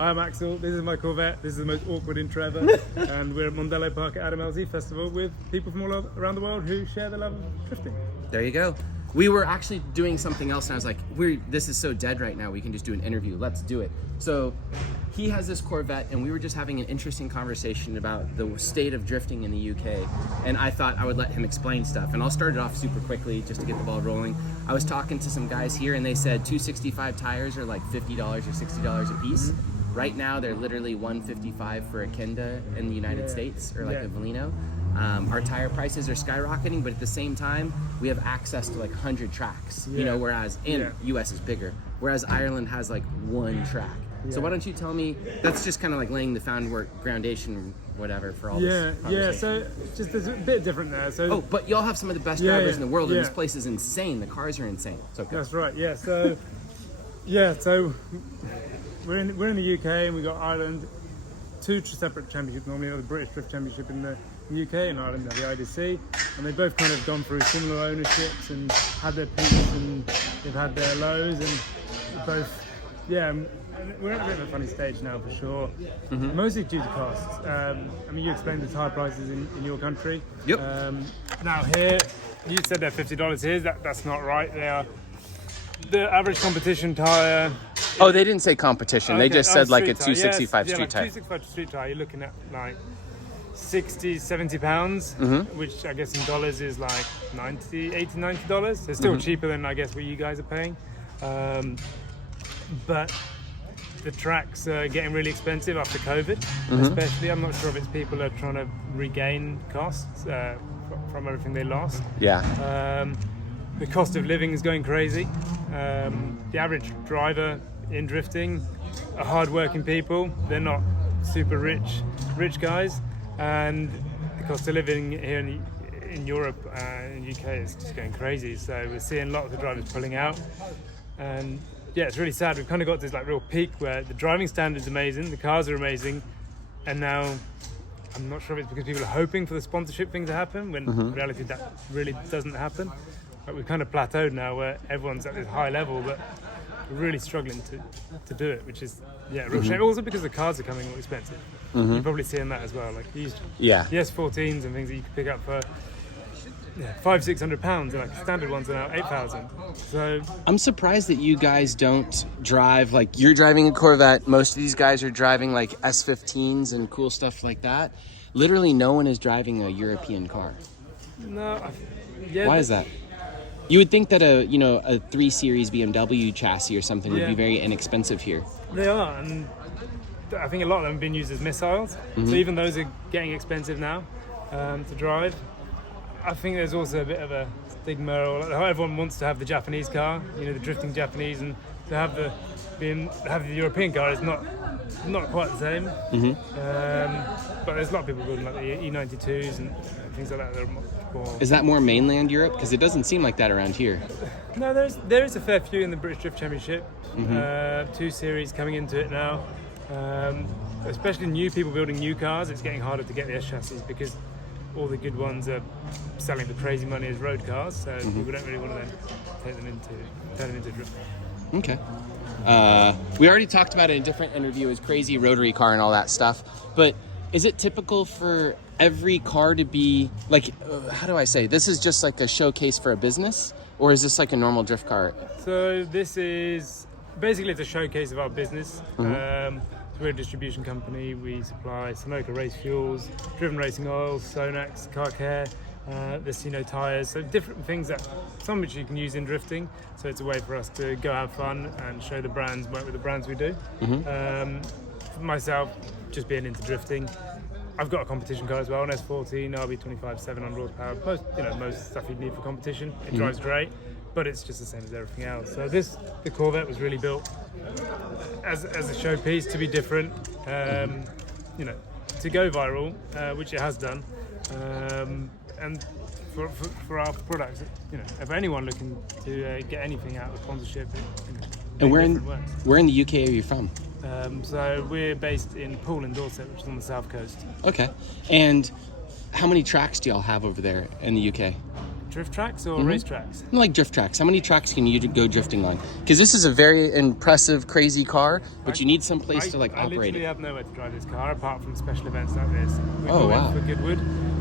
I'm Axel, this is my Corvette, this is the most awkward intro ever, and we're at Mondello Park at Adam LZ Festival with people from all around the world who share the love of drifting. There you go. We were actually doing something else, and I was like, this is so dead right now, we can just do an interview, let's do it. So he has this Corvette, and we were just having an interesting conversation about the state of drifting in the UK, and I thought I would let him explain stuff. And I'll start it off super quickly just to get the ball rolling. I was talking to some guys here, and they said 265 tires are like $50 or $60 a piece. Right now, they're literally $155 for a Kenda in the United States, or like a Valino. Our tire prices are skyrocketing, but at the same time, we have access to like 100 tracks, you know, whereas US is bigger, whereas Ireland has like one track. So why don't you tell me, that's just kind of like laying the foundation, whatever, for all this conversation. So just it's a bit different there. So oh, but y'all have some of the best drivers in the world, and this place is insane. The cars are insane. So that's right. Yeah. So so we're in the UK, and we got Ireland, two separate championships. Normally, the British Drift Championship in the UK, and Ireland have the IDC, and they've both kind of gone through similar ownerships and had their peaks and they've had their lows, and both we're at a bit of a funny stage now for sure. Mostly due to costs. I mean, you explained the tyre prices in your country. Yep. Now here, you said they're $50 here. That's not right. They are the average competition tyre. Oh, they didn't say competition. Okay. They just said like a tire. 265 street like tire. 265 street tire. You're looking at like 60, 70 pounds, which I guess in dollars is like $80, $90. So it's still cheaper than I guess what you guys are paying. But the tracks are getting really expensive after COVID, especially. I'm not sure if it's people are trying to regain costs from everything they lost. Yeah. The cost of living is going crazy. The average driver in drifting are hard-working people. They're not super rich guys, and the cost of living here in Europe and UK is just going crazy. So we're seeing a lot of the drivers pulling out, and it's really sad. We've kind of got to this like real peak where the driving standard's amazing, the cars are amazing, and now I'm not sure if it's because people are hoping for the sponsorship thing to happen when in reality that really doesn't happen. But we've kind of plateaued now where everyone's at this high level, but we're really struggling to do it, which is a real shame. Also because the cars are coming more expensive. You're probably seeing that as well. Like these S14s and things that you can pick up for £500-600, and like standard ones are now 8,000. So I'm surprised that you guys don't drive, like you're driving a Corvette. Most of these guys are driving like S15s and cool stuff like that. Literally no one is driving a European car. No. Why is that? You would think that a 3 Series BMW chassis or something would be very inexpensive here. They are, and I think a lot of them have been used as missiles. So even those are getting expensive now to drive. I think there's also a bit of a stigma, or how everyone wants to have the Japanese car, the drifting Japanese, and to have the European car is not quite the same. But there's a lot of people building like the E92s and things like that. That are more. Is that more mainland Europe? Because it doesn't seem like that around here. No, there is a fair few in the British Drift Championship. 2 Series coming into it now. Especially new people building new cars, it's getting harder to get the S chassis because all the good ones are selling for crazy money as road cars, so people don't really want to then turn them into drift. Okay. We already talked about it in a different interview as crazy rotary car and all that stuff, but is it typical for every car to be like, how do I say, this is just like a showcase for a business, or is this like a normal drift car? So this is basically it's a showcase of our business. We're a distribution company. We supply Sunoco race fuels, driven racing oils, Sonax, car care, the tires, so different things that some of which you can use in drifting. So it's a way for us to go have fun and show the brands, work with the brands we do. For myself, just being into drifting, I've got a competition car as well, an S14 RB25 700 horsepower. Most stuff you'd need for competition. It drives great, but it's just the same as everything else. So the Corvette was really built as a showpiece to be different, to go viral, which it has done, and for our products, if anyone looking to get anything out of sponsorship, and where in the UK are you from? So we're based in Poole in Dorset, which is on the south coast. Okay, and how many tracks do y'all have over there in the UK? drift tracks or race tracks? Like drift tracks. How many tracks can you go drifting on? Because this is a very impressive, crazy car, but you need some place to like I operate literally it. have nowhere to drive this car apart from special events like this. We Oh, go wow. in for Goodwood,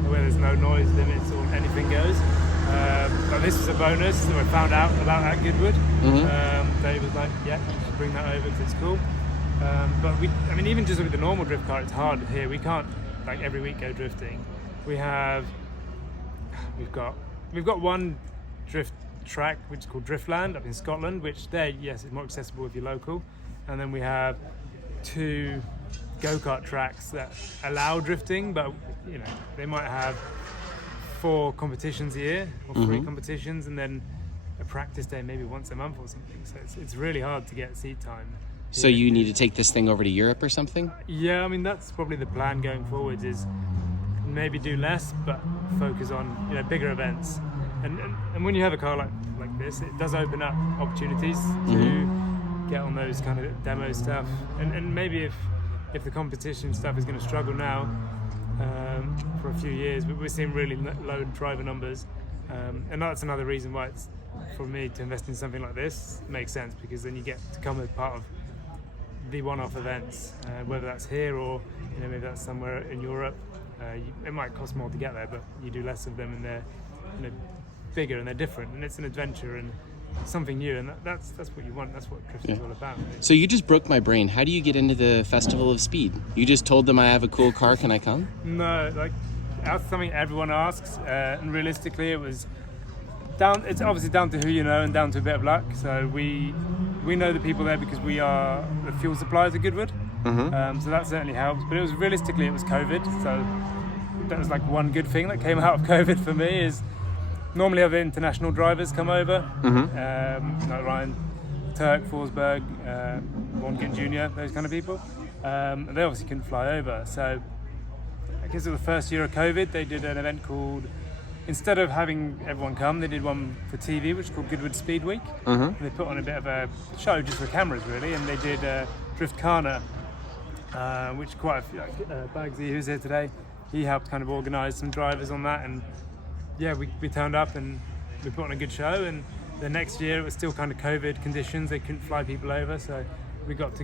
where there's no noise limits or anything goes. But this is a bonus that I found out about at Goodwood. Dave was like, yeah, you should bring that over because it's cool. But I mean, even just with the normal drift car, it's hard here. We can't like every week go drifting. We've got one drift track which is called Driftland up in Scotland, which there, yes, is more accessible if you're local. And then we have 2 go-kart tracks that allow drifting, but you know, they might have 4 competitions a year or 3 competitions, and then a practice day maybe once a month or something. So it's really hard to get seat time. So you need to take this thing over to Europe or something? Yeah, I mean, that's probably the plan going forward, is maybe do less but focus on, you know, bigger events. And when you have a car like this, it does open up opportunities to get on those kind of demo stuff. And maybe if the competition stuff is going to struggle now for a few years, we're seeing really low driver numbers. And that's another reason why it's, for me, to invest in something like this makes sense, because then you get to come as part of the one-off events, whether that's here or, you know, maybe that's somewhere in Europe. It might cost more to get there, but you do less of them, and they're, you know, bigger and they're different, and it's an adventure and something new, and that's what you want. That's what drifting is all about. So you just broke my brain. How do you get into the Festival of Speed? You just told them I have a cool car, can I come? No, like, that's something everyone asks, and realistically it's obviously down to who you know and down to a bit of luck. So we know the people there because we are the fuel suppliers at Goodwood. So that certainly helps, but it was COVID, so that was like one good thing that came out of COVID for me, is normally other international drivers come over, like Ryan Turk, Forsberg, Morgan Jr., those kind of people. And they obviously couldn't fly over, so I guess it was the first year of COVID, they did an event called, instead of having everyone come, they did one for TV, which is called Goodwood Speed Week. They put on a bit of a show just for cameras, really, and they did Drift Kana, which quite a few, Bagsy, who's here today, he helped kind of organise some drivers on that, and yeah, we turned up and we put on a good show. And the next year it was still kind of COVID conditions, they couldn't fly people over, so we got to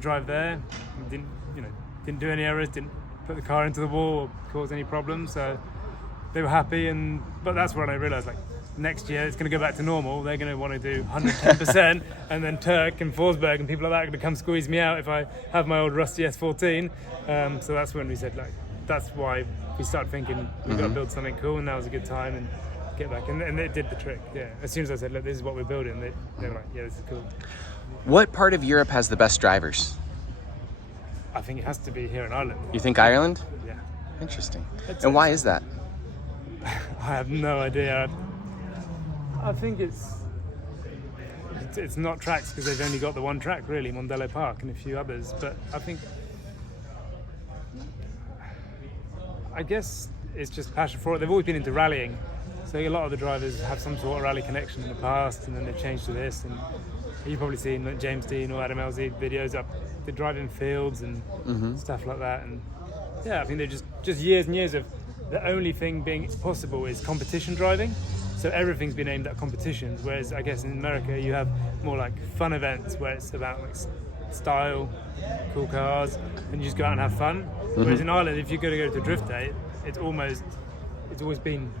drive there. We didn't do any errors, didn't put the car into the wall or cause any problems, so they were happy. But that's when I realised, like, next year it's going to go back to normal. They're going to want to do 110%, and then Turk and Forsberg and people like that are going to come squeeze me out if I have my old rusty S14. So that's when we said, like, that's why we started thinking we've got to build something cool, and that was a good time and get back. And it did the trick. Yeah. As soon as I said, look, this is what we're building, they were like, yeah, this is cool. What part of Europe has the best drivers? I think it has to be here in Ireland. You think Ireland? Yeah. Interesting. And why is that? I have no idea. I think it's not tracks, because they've only got the one track, really, Mondello Park, and a few others. But I guess it's just passion for it. They've always been into rallying, so a lot of the drivers have some sort of rally connection in the past, and then they've changed to this. And you've probably seen like James Dean or Adam LZ videos up, they drive in fields and stuff like that. And yeah, I think they're just years and years of the only thing being possible is competition driving. So everything's been aimed at competitions, whereas I guess in America you have more like fun events where it's about like style, cool cars, and you just go out and have fun. Whereas in Ireland, if you're going to go to a drift day, it's always been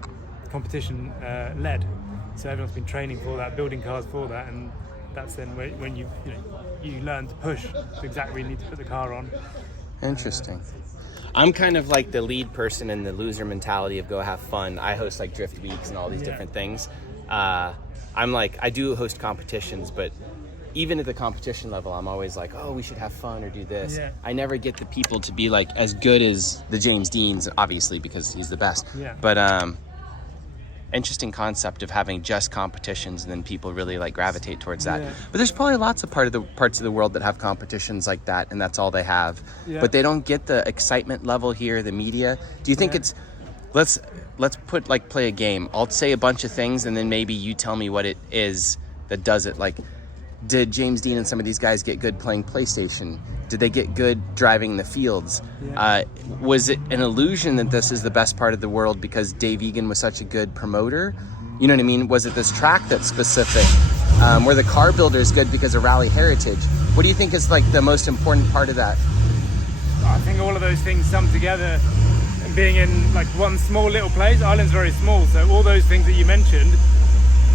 competition led. So everyone's been training for that, building cars for that, and that's then when you learn to push to exactly where you need to put the car on. Interesting. I'm kind of like the lead person in the loser mentality of go have fun. I host like drift weeks and all these different things. I'm like, I do host competitions, but even at the competition level, I'm always like, oh, we should have fun or do this. Yeah. I never get the people to be like as good as the James Deans, obviously, because he's the best. Yeah. But interesting concept of having just competitions, and then people really like gravitate towards that. But there's probably lots of parts of the world that have competitions like that, and that's all they have. But they don't get the excitement level here, the media. Do you think it's let's play a game. I'll say a bunch of things, and then maybe you tell me what it is that does it. Like, Did James Dean and some of these guys get good playing PlayStation? Did they get good driving the fields? Yeah. Was it an illusion that this is the best part of the world because Dave Egan was such a good promoter? You know what I mean? Was it this track that's specific? Were the car builders good because of rally heritage? What do you think is like the most important part of that? I think all of those things come together, and being in like one small little place. Ireland's very small, so all those things that you mentioned,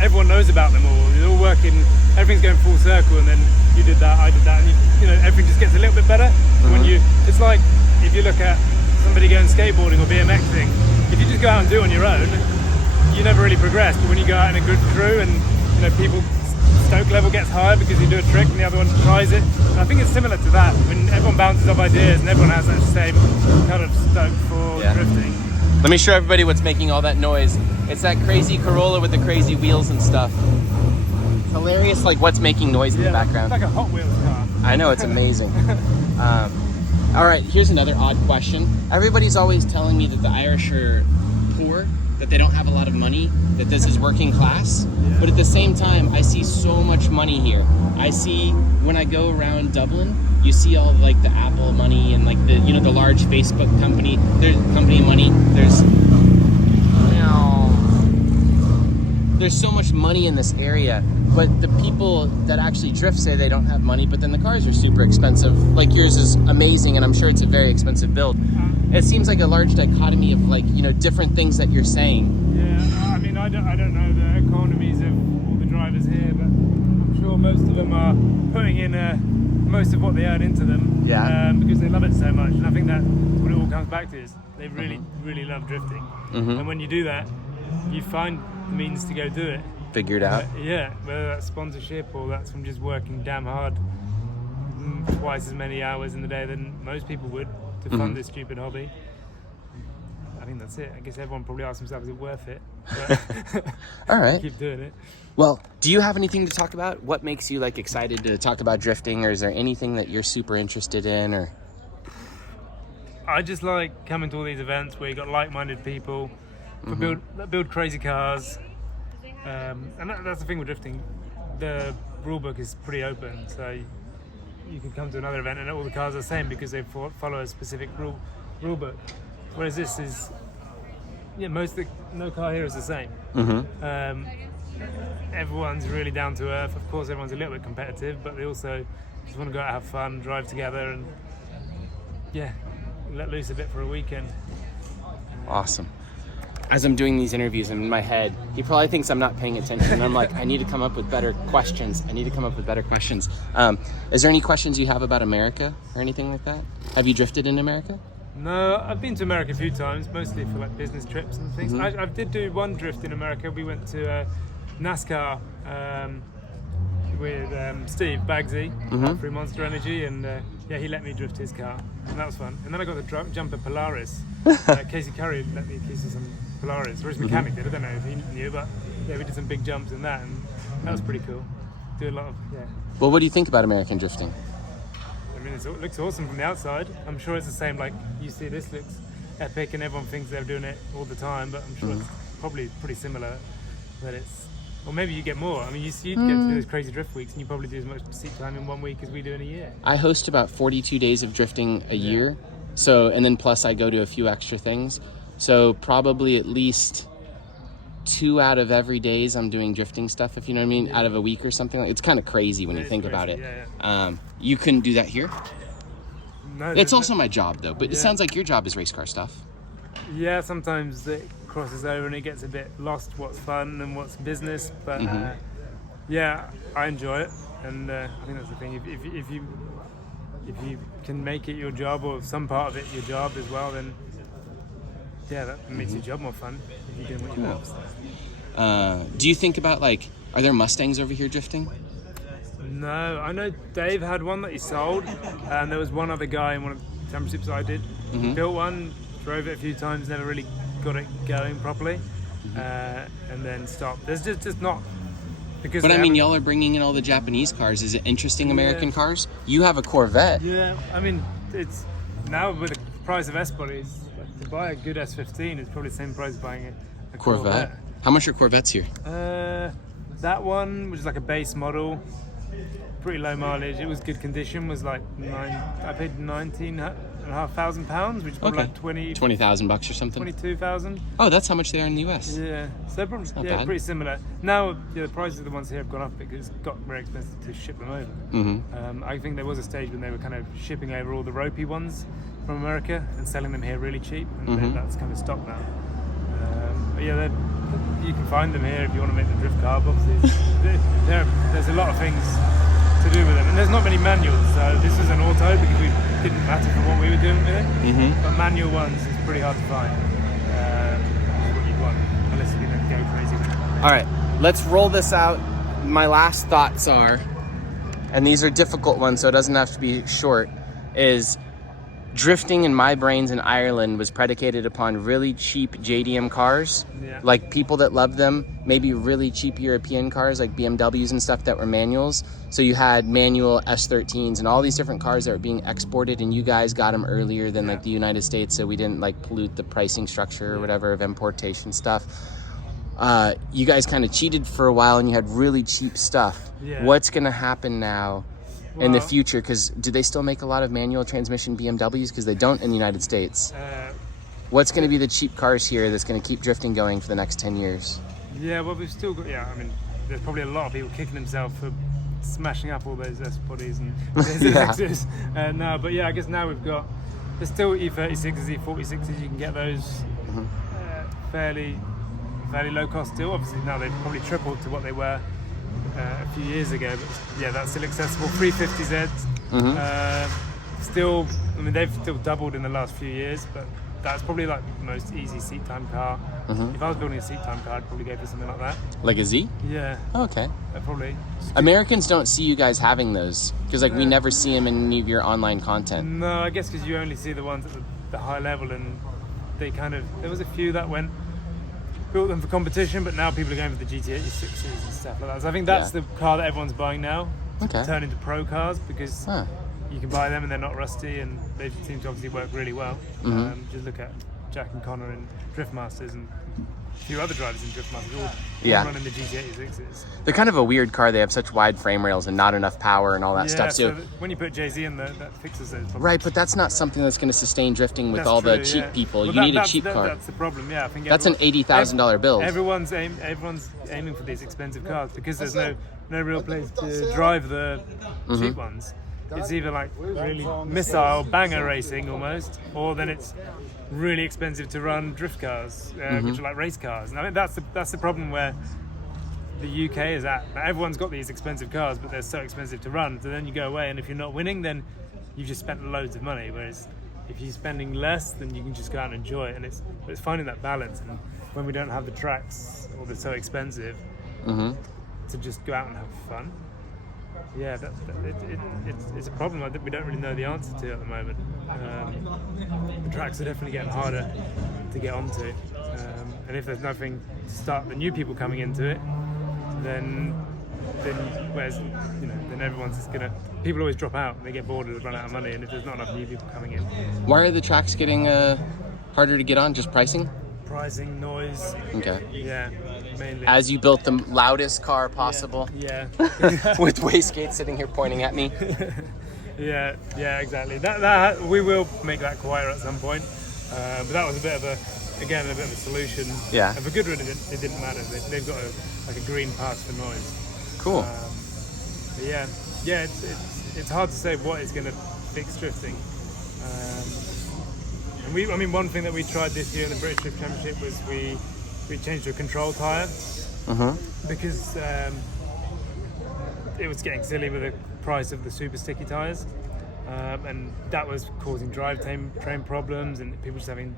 everyone knows about them all. They're all working, everything's going full circle, and then you did that, I did that, and you know, everything just gets a little bit better. When it's like if you look at somebody going skateboarding or BMXing, if you just go out and do it on your own, you never really progress. But when you go out in a good crew, and you know, people stoke level gets higher because you do a trick and the other one tries it. And I think it's similar to that. When everyone bounces off ideas and everyone has that same kind of stoke for drifting. Let me show everybody what's making all that noise. It's that crazy Corolla with the crazy wheels and stuff. It's hilarious, like what's making noise in the background. It's like a Hot Wheels car. I know, it's amazing. All right, here's another odd question. Everybody's always telling me that the Irish are poor, that they don't have a lot of money, that this is working class. But at the same time, I see so much money here. I see when I go around Dublin, you see all of, like the Apple money and like the, you know, the large Facebook company. There's company money. There's so much money in this area, but the people that actually drift say they don't have money, but then the cars are super expensive. Like yours is amazing, and I'm sure it's a very expensive build. It seems like a large dichotomy of like, you know, different things that you're saying. Yeah, I mean, I don't know the economies of all the drivers here, but I'm sure most of them are putting in most of what they earn into them. Yeah. Because they love it so much, and I think that what it all comes back to is they really, really love drifting. And when you do that, you find the means to go do it. Figure it out. Yeah, whether that's sponsorship or that's from just working damn hard, twice as many hours in the day than most people would to fund this stupid hobby. I think that's it. I guess everyone probably asks themselves, is it worth it? But all right. Keep doing it. Well, do you have anything to talk about? What makes you like excited to talk about drifting, or is there anything that you're super interested in? Or I just like coming to all these events where you got like-minded people that build crazy cars, and that's the thing with drifting. The rule book is pretty open, so you can come to another event and all the cars are the same because they follow a specific rule book. Whereas this is, no car here is the same. Everyone's really down to earth. Of course, everyone's a little bit competitive, but they also just want to go out, have fun, drive together, and let loose a bit for a weekend. Awesome. As I'm doing these interviews in my head, he probably thinks I'm not paying attention. And I'm like, I need to come up with better questions. Is there any questions you have about America or anything like that? Have you drifted in America? No, I've been to America a few times, mostly for like business trips and things. I did do one drift in America. We went to NASCAR with Steve Bagsy through Monster Energy, and he let me drift his car, and that was fun. And then I got to jump a Polaris. Casey Curry let me kiss some Polaris, or his mechanic did. I don't know if he knew, but we did some big jumps in that, and that was pretty cool. Do a lot of Well, what do you think about American drifting? I mean, it looks awesome from the outside. I'm sure it's the same. Like you see, this looks epic, and everyone thinks they're doing it all the time. But I'm sure it's probably pretty similar. That it's, or maybe you get more. I mean, you'd get to do those crazy drift weeks, and you probably do as much seat time in 1 week as we do in a year. I host about 42 days of drifting a year, so and then plus I go to a few extra things. So probably at least 2 out of every days I'm doing drifting stuff, if you know what I mean, out of a week or something. It's kind of crazy when you think about it. You couldn't do that here? No. It's also my job, though, but it sounds like your job is race car stuff. Yeah, sometimes it crosses over and it gets a bit lost what's fun and what's business, but I enjoy it, and I think that's the thing. If you can make it your job, or some part of it your job as well, then that makes your job more fun if you're doing what you love. Do you think about, like, are there Mustangs over here drifting? No, I know Dave had one that he sold, and there was one other guy in one of the championships I did. Built one, drove it a few times, never really got it going properly, and then stopped. There's just not. Because but I mean, y'all are bringing in all the Japanese cars. Is it interesting American cars? You have a Corvette. Yeah, I mean, it's now with the price of S-bodies, to buy a good S15 is probably the same price as buying a Corvette. How much are Corvettes here? That one, which is like a base model, pretty low mileage. It was good condition. Was like I paid £19,500, which is probably like $20,000 or something. 22,000. Oh, that's how much they are in the US. Yeah, so they're probably bad. pretty similar. Now the prices of the ones here have gone up because it's got very expensive to ship them over. I think there was a stage when they were kind of shipping over all the ropey ones from America and selling them here really cheap, and then that's kind of stopped now. But yeah, you can find them here if you want to make the drift carb. Obviously, there's a lot of things to do with them, and there's not many manuals. So this is an auto because we didn't matter for what we were doing with it. But manual ones is pretty hard to find. Is what you'd want unless you're going to go crazy with it. All right, let's roll this out. My last thoughts are, and these are difficult ones, so it doesn't have to be short, is drifting in my brains in Ireland was predicated upon really cheap JDM cars. Yeah. Like people that loved them, maybe really cheap European cars like BMWs and stuff that were manuals. So you had manual S13s and all these different cars that were being exported, and you guys got them earlier than like the United States, so we didn't like pollute the pricing structure or whatever of importation stuff. You guys kind of cheated for a while and you had really cheap stuff. Yeah. What's going to happen now in the future? Because do they still make a lot of manual transmission BMWs? Because they don't in the United States. What's going to be the cheap cars here that's going to keep drifting going for the next 10 years? Yeah, well, we've still got, I mean, there's probably a lot of people kicking themselves for smashing up all those S bodies and X's. No, but yeah, I guess now there's still E36s, E46s, you can get those fairly low cost still. Obviously now they've probably tripled to what they were a few years ago, but yeah, that's still accessible. 350Zs, still, I mean, they've still doubled in the last few years, but that's probably like the most easy seat time car. If I was building a seat time car, I'd probably go for something like that. Like a Z? Yeah. Oh, okay. Probably. Americans don't see you guys having those because like we never see them in any of your online content. No, I guess because you only see the ones at the high level, and they there was a few that built them for competition, but now people are going for the GT86s and stuff like that. So I think that's the car that everyone's buying now to turn into pro cars, because you can buy them and they're not rusty, and they seem to obviously work really well. Just look at Jack and Connor in Drift Masters and a few other drivers in Drift Masters all running the GT86s. They're kind of a weird car. They have such wide frame rails and not enough power and all that stuff too. So when you put Jay-Z in there, that fixes those problems. Right, but that's not something that's going to sustain drifting with all the cheap people. Well, you need a cheap car. That's the problem. Yeah, I think that's an $80,000 build. Everyone's aiming for these expensive cars because there's no real place to drive the cheap ones. It's either like really missile banger racing almost, or then it's really expensive to run drift cars, which are like race cars. And I think that's the problem where the UK is at. Now, everyone's got these expensive cars, but they're so expensive to run. So then you go away, and if you're not winning, then you've just spent loads of money. Whereas if you're spending less, then you can just go out and enjoy it. And it's finding that balance. And when we don't have the tracks, or they're so expensive, to just go out and have fun. Yeah, it's a problem that we don't really know the answer to at the moment. The tracks are definitely getting harder to get onto, and if there's nothing to start the new people coming into it, then everyone's just people always drop out and they get bored and run out of money, and if there's not enough new people coming in. Why are the tracks getting harder to get on? Just pricing? Pricing, noise. Okay. Yeah, mainly. As you built the loudest car possible. Yeah. With Wastegate sitting here pointing at me. Yeah, exactly. That we will make that quieter at some point. But that was a bit of a solution. Yeah. And for Goodwood, it didn't matter. They've got a green pass for noise. Cool. It's hard to say what is going to fix drifting. And one thing that we tried this year in the British Drift Championship was we changed to a control tyre because it was getting silly with the price of the super sticky tyres, and that was causing drivetrain problems and people just having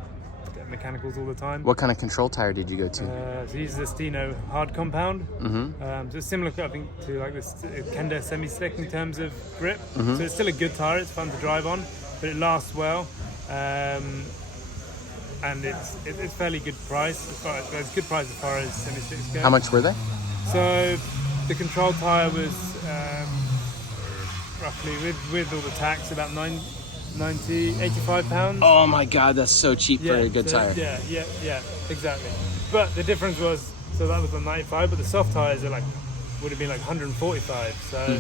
mechanicals all the time. What kind of control tyre did you go to? So these are the Steno hard compound. So it's similar, I think, to like this Kenda semi-slick in terms of grip. So it's still a good tyre. It's fun to drive on, but it lasts well. And it's fairly good price. It's good price as far as semi-slicks go. How much were they? So the control tyre was roughly with all the tax about £85. Oh my god, that's so cheap for a good tyre. Yeah, exactly. But the difference was, so that was the 95, but the soft tyres are like would have been like 145. So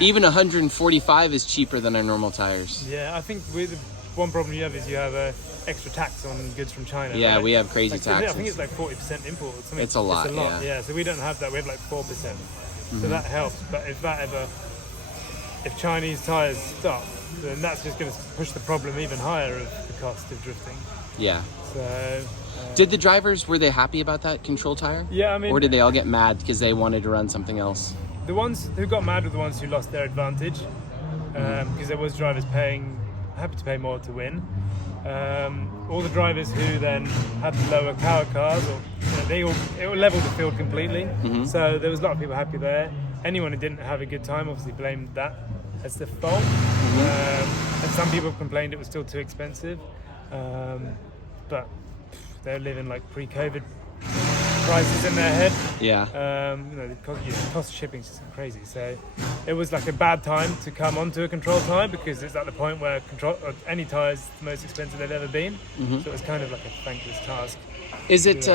even 145 is cheaper than our normal tires. yeah, I think the one problem you have is you have extra tax on goods from China. Yeah, right? we have crazy like, taxes. I think it's like 40% import or something. It's a lot, yeah. So we don't have that. We have like 4%. So that helps. But if Chinese tires stop, then that's just going to push the problem even higher of the cost of drifting. Yeah. So Did the drivers, were they happy about that control tire? yeah, I mean, Or did they all get mad because they wanted to run something else? the ones who got mad were the ones who lost their advantage, because there was drivers happy to pay more to win. All the drivers who then had the lower power cars, it all leveled the field completely. So there was a lot of people happy there. Anyone who didn't have a good time obviously blamed that as the fault. And some people complained it was still too expensive. But they're living like pre-COVID prices in their head. Yeah. The cost of shipping is just crazy. So it was like a bad time to come onto a control tire, because it's at the point where any tire is the most expensive they've ever been. So it was kind of like a thankless task. Is it,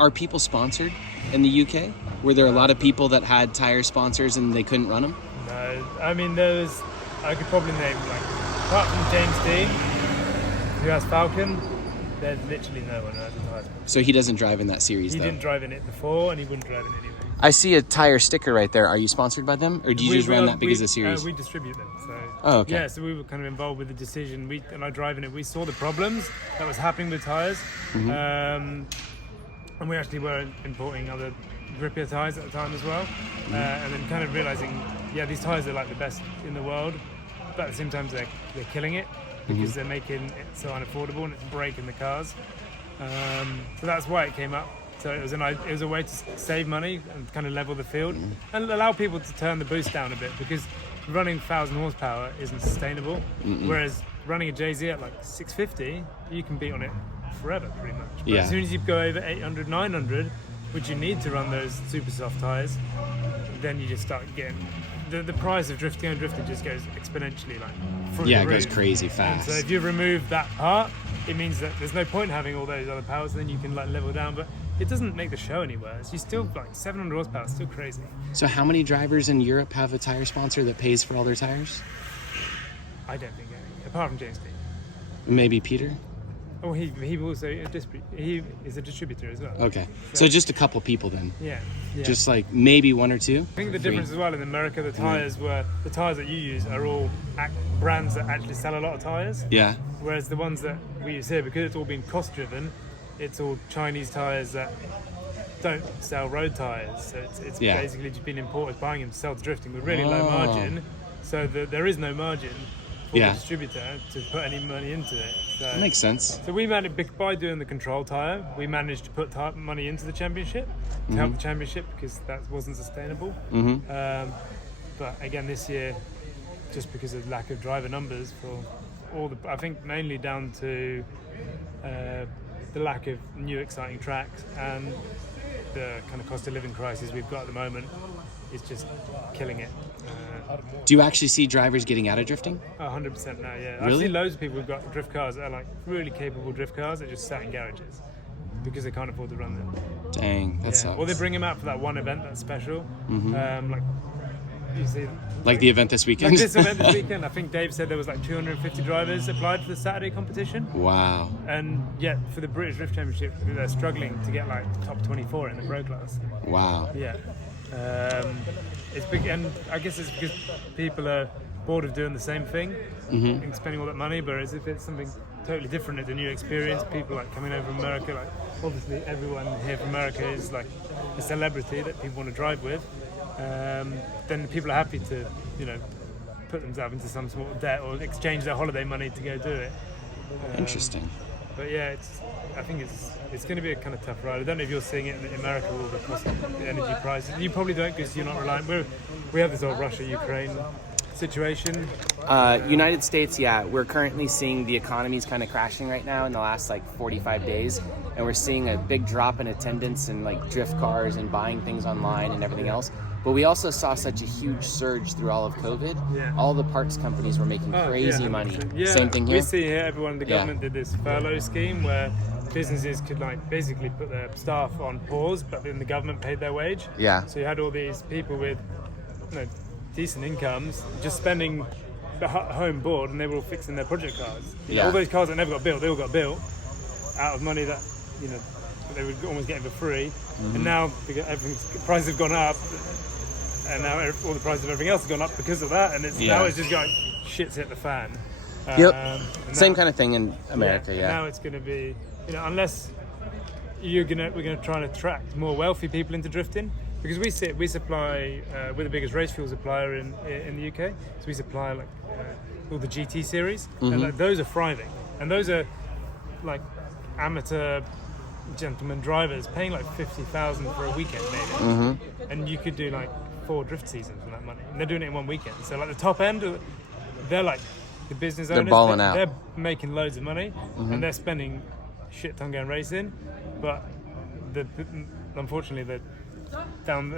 are people sponsored in the UK? Were there a lot of people that had tire sponsors and they couldn't run them? No, I mean, I could probably name, like, apart from James Dean, who has Falcon, there's literally no one who has a tire sponsor. So he doesn't drive in that series, He though? didn't drive in it before, and he wouldn't drive in it anyway. I see a tire sticker right there. Are you sponsored by them? Or do you just run that because of the series? We distribute them. So. Oh, okay. Yeah, so we were kind of involved with the decision. And I drive in it. We saw the problems that was happening with tires. And we actually were importing other grippier tires at the time as well. And then kind of realizing, yeah, these tires are like the best in the world. But at the same time, they're killing it, because they're making it so unaffordable and it's breaking the cars. So that's why it came up. So it was a way to save money and kind of level the field and allow people to turn the boost down a bit, because running 1,000 horsepower isn't sustainable. Whereas running a JZ at like 650, you can beat on it forever pretty much. But as soon as you go over 800, 900, which you need to run those super soft tires, then you just start getting the price of drifting just goes exponentially through the It roof. goes crazy fast. And so if you remove that part, it means that there's no point having all those other powers, and then you can level down. But it doesn't make the show any worse. You still 700 horsepower, still crazy. So how many drivers in Europe have a tire sponsor that pays for all their tires? I don't think any, apart from James Dean. Maybe Peter? Oh, he also he is a distributor as well. Okay. So just a couple people then? Yeah. Just like maybe one or two? I think the difference as well in America, the tires that you use are all brands that actually sell a lot of tires. Yeah. Whereas the ones that we use here, because it's all been cost driven, it's all Chinese tires that don't sell road tires. So it's basically just been imported, buying them to sell to drifting with really low margin. So there is no margin for the distributor to put any money into it. So, that makes sense. So we managed, by doing the control tire, we managed to put money into the championship to help the championship, because that wasn't sustainable. But again, this year, just because of lack of driver numbers I think mainly down to the lack of new exciting tracks and the kind of cost of living crisis we've got at the moment, is just killing it. Do you actually see drivers getting out of drifting? 100% now, yeah. Really? I've seen loads of people who've got drift cars that are like really capable drift cars that just sat in garages because they can't afford to run them. Dang, that sucks. Or they bring them out for that one event that's special. You see, like the event this weekend? Like this event this weekend. I think Dave said there was like 250 drivers applied for the Saturday competition. Wow. And yet for the British Drift Championship, they're struggling to get like top 24 in the pro class. Wow. Yeah. It's big, and I guess it's because people are bored of doing the same thing and spending all that money. Whereas if it's something totally different, it's a new experience. People like coming over from America, like obviously everyone here from America is like a celebrity that people want to drive with. Then people are happy to, put themselves into some sort of debt or exchange their holiday money to go do it. Interesting. But yeah, I think it's going to be a kind of tough ride. I don't know if you're seeing it in America or the cost of the energy prices. You probably don't, because you're not reliant. We have this whole Russia-Ukraine situation. United States, we're currently seeing the economy's kind of crashing right now in the last 45 days, and we're seeing a big drop in attendance and drift cars and buying things online and everything else. But we also saw such a huge surge through all of COVID. Yeah. All the parts companies were making crazy money. Yeah, Same thing here? We see here, the government did this furlough scheme where businesses could like basically put their staff on pause, but then the government paid their wage. Yeah. So you had all these people with, you know, decent incomes just spending the home board, and they were all fixing their project cars. You know, all those cars that never got built, they all got built out of money that, you know, they were almost getting for free. And now prices have gone up, and now all the prices of everything else have gone up because of that. And now it's just got shit's hit the fan. Same kind of thing in America. Now it's going to be, you know, unless we're going to try and attract more wealthy people into drifting, because we supply we're the biggest race fuel supplier in the UK. So we supply like all the GT series, and like, those are thriving, and those are like amateur gentleman drivers paying like 50,000 for a weekend maybe, and you could do like 4 drift seasons with that money, and they're doing it in one weekend. So like the top end, they're like the business owners, they're balling out. They're making loads of money, and they're spending shit ton going racing, but unfortunately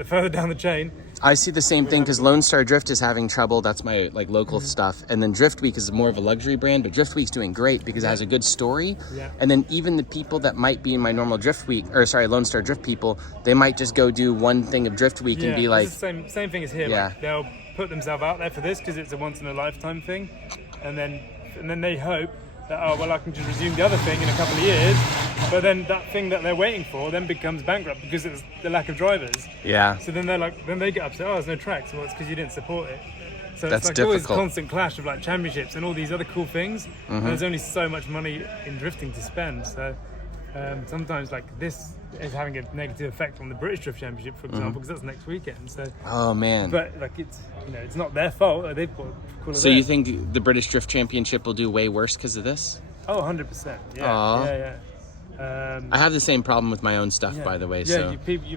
further down the chain. I see the same thing because Lone Star Drift is having trouble. That's my like local stuff, and then Drift Week is more of a luxury brand, but Drift Week's doing great because it has a good story. And then even the people that might be in my normal Lone Star Drift people, they might just go do one thing of Drift Week and be like, it's the same thing as here. Like, they'll put themselves out there for this because it's a once in a lifetime thing, and then they hope that, oh well, I can just resume the other thing in a couple of years, but then that thing that they're waiting for then becomes bankrupt because it's the lack of drivers. So then they get upset. Oh, there's no tracks. Well, it's because you didn't support it. So that's it's like always difficult. constant clash of like championships and all these other cool things. And there's only so much money in drifting to spend. So sometimes like this is having a negative effect on the British Drift Championship, for example, because that's next weekend. So but like it's not their fault. They've got cool So you think the British Drift Championship will do way worse because of this? Oh, 100%. Yeah. I have the same problem with my own stuff, by the way. So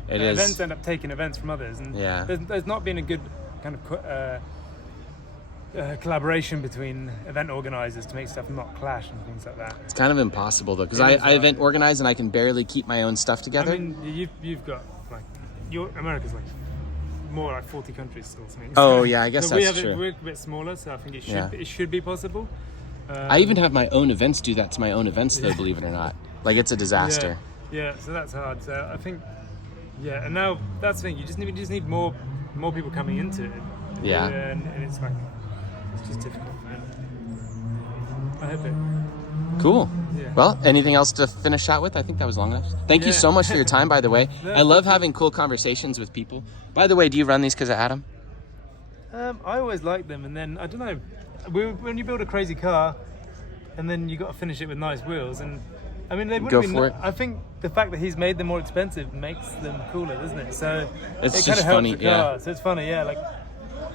events end up taking events from others, and there's not been a good kind of collaboration between event organizers to make stuff not clash and things like that. It's kind of impossible though, because I event organize and I can barely keep my own stuff together. I mean, you've got like America's like more like 40 countries or something. Oh yeah, I guess that's true. We're a bit smaller, so I think it should be possible. I even have my own events do that to my own events though, believe it or not. Like it's a disaster. Yeah, so that's hard. So I think, and now that's the thing. You just need more people coming into it. And it's like it's just difficult, man. I hope it. Cool. Well, anything else to finish out with? I think that was long enough. Thank you so much for your time, by the way. I love having cool conversations with people. By the way, do you run these because of Adam? I always like them, and then I don't know. When you build a crazy car, and then you got to finish it with nice wheels, and I mean they would have been. I think the fact that he's made them more expensive makes them cooler, doesn't it? So it's it just funny, the car. So it's funny, Like,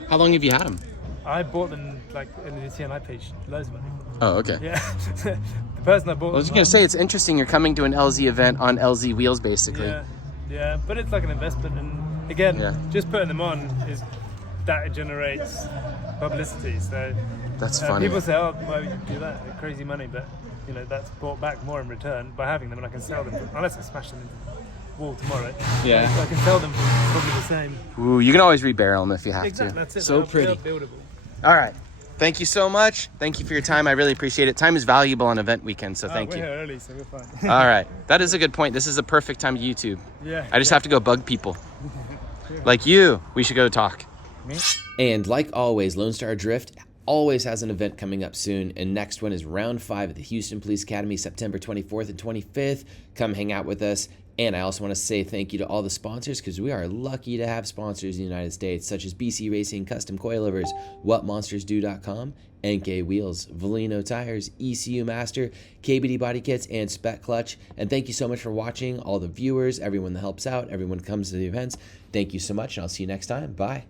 how long have you had them? I bought them like in the TNI page, loads of money. Oh, okay. Yeah. The person I bought. I was just gonna say it's interesting. You're coming to an LZ event on LZ wheels, basically. Yeah, but it's like an investment, and again, just putting them on that generates publicity. So that's funny. People say, "Oh, why would you do that? They're crazy money," but that's brought back more in return by having them, and I can sell them unless I smash them into the wall tomorrow. I can sell them for probably the same. Ooh, you can always rebarrel them if you have to. That's it. So pretty. Buildable. All right. Thank you so much. Thank you for your time. I really appreciate it. Time is valuable on event weekend, so thank you. We're here early, so we're fine. All right. That is a good point. This is the perfect time to YouTube. I just have to go bug people. Like you. We should go talk. Me? And like always, Lone Star Drift always has an event coming up soon. And next one is round 5 at the Houston Police Academy, September 24th and 25th. Come hang out with us. And I also want to say thank you to all the sponsors, because we are lucky to have sponsors in the United States, such as BC Racing, Custom Coilovers, WhatMonstersDo.com, NK Wheels, Valino Tires, ECU Master, KBD Body Kits, and Spec Clutch. And thank you so much for watching, all the viewers, everyone that helps out, everyone that comes to the events. Thank you so much, and I'll see you next time. Bye.